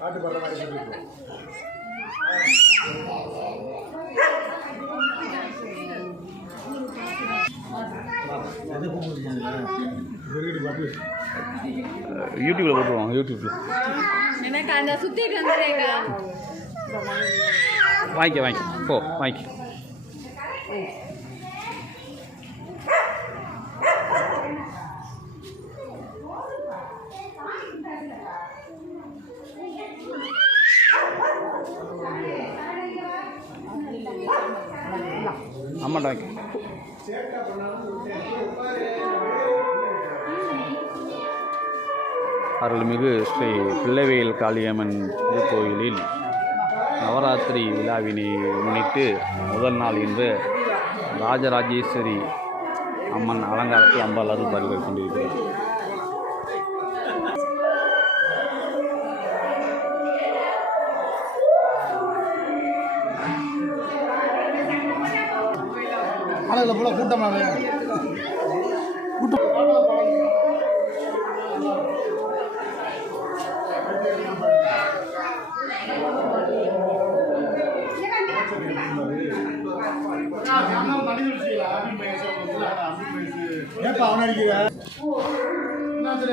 காட்டு படுற மாதிரி யூடியூப்ல போட்டுருவாங்க. யூடியூப்ல எனக்கு அந்த சுத்திட்டு வந்துடுங்க. வாங்கிக்க போ வாங்கிக்க. ஆமாண்டா வாங்கிக்க. அருள்மிகு ஸ்ரீ பிள்ளைவேல் காளியம்மன் திருக்கோயிலில் நவராத்திரி விழாவினை முன்னிட்டு முதல் நாள் இன்று ராஜராஜேஸ்வரி அம்மன் அலங்காரத்தில் அம்பாள் அருள் பாலிகள் கொண்டிருக்கிறது. ஆனால் போல கூட்டமாக ஏப்பா அவன் அடிக்கிற அதுல